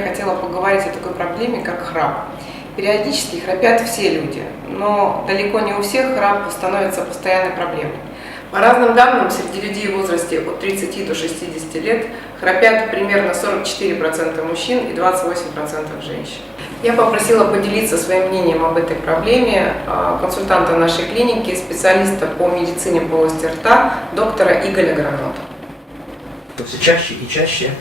я хотела поговорить о такой проблеме, как храп. Периодически храпят все люди, но далеко не у всех храп становится постоянной проблемой. По разным данным, среди людей в возрасте от 30 до 60 лет храпят примерно 44% мужчин и 28% женщин. Я попросила поделиться своим мнением об этой проблеме консультанта нашей клиники, специалиста по медицине полости рта, доктора Игоря Гранота. Все чаще и чаще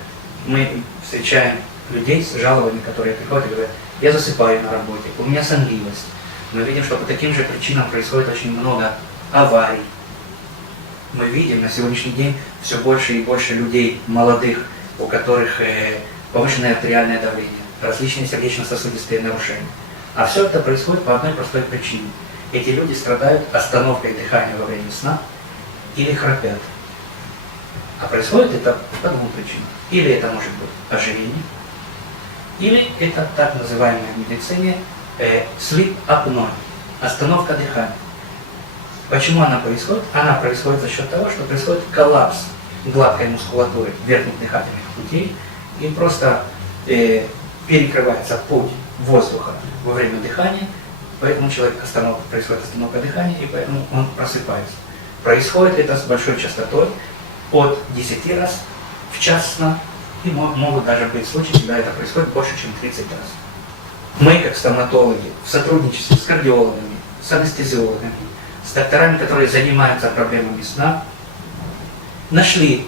мы встречаем людей с жалобами, которые приходят и говорят: я засыпаю на работе, у меня сонливость. Мы видим, что по таким же причинам происходит очень много аварий. Мы видим на сегодняшний день все больше и больше людей молодых, у которых повышенное артериальное давление, различные сердечно-сосудистые нарушения. А все это происходит по одной простой причине. Эти люди страдают остановкой дыхания во время сна или храпят. А происходит это по двум причинам. Или это может быть ожирение, или это так называемая в медицине sleep apnoea, остановка дыхания. Почему она происходит? Она происходит за счет того, что происходит коллапс гладкой мускулатуры верхних дыхательных путей, и просто перекрывается путь воздуха во время дыхания, поэтому происходит остановка дыхания, и поэтому он просыпается. Происходит это с большой частотой, от 10 раз в час сна, и могут даже быть случаи, когда это происходит больше, чем 30 раз. Мы, как стоматологи, в сотрудничестве с кардиологами, с анестезиологами, с докторами, которые занимаются проблемами сна, нашли,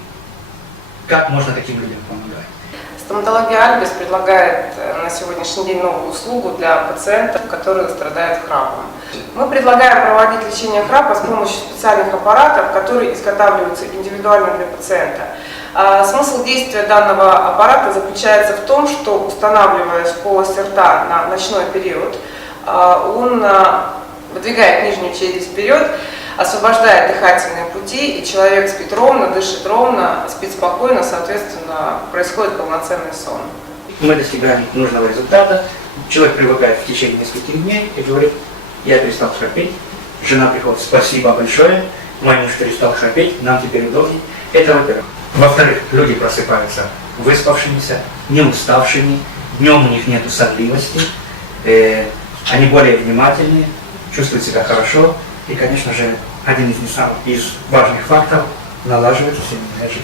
как можно таким людям помогать. Стоматология Альбис предлагает на сегодняшний день новую услугу для пациентов, которые страдают храпом. Мы предлагаем проводить лечение храпа с помощью специальных аппаратов, которые изготавливаются индивидуально для пациента. Смысл действия данного аппарата заключается в том, что, устанавливаясь в полость рта на ночной период, он выдвигает нижнюю челюсть вперед, освобождает дыхательные пути, и человек спит ровно, дышит ровно, спит спокойно, соответственно, происходит полноценный сон. Мы достигаем нужного результата, человек привыкает в течение нескольких дней и говорит: я перестал храпеть, жена приходит: спасибо большое, мой муж перестал храпеть, нам теперь удобнее. Это во-первых. Во-вторых, люди просыпаются выспавшимися, не уставшими, днем у них нет сонливости, они более внимательные, чувствуют себя хорошо, и, конечно же, один из важных факторов — налаживается семейная жизнь.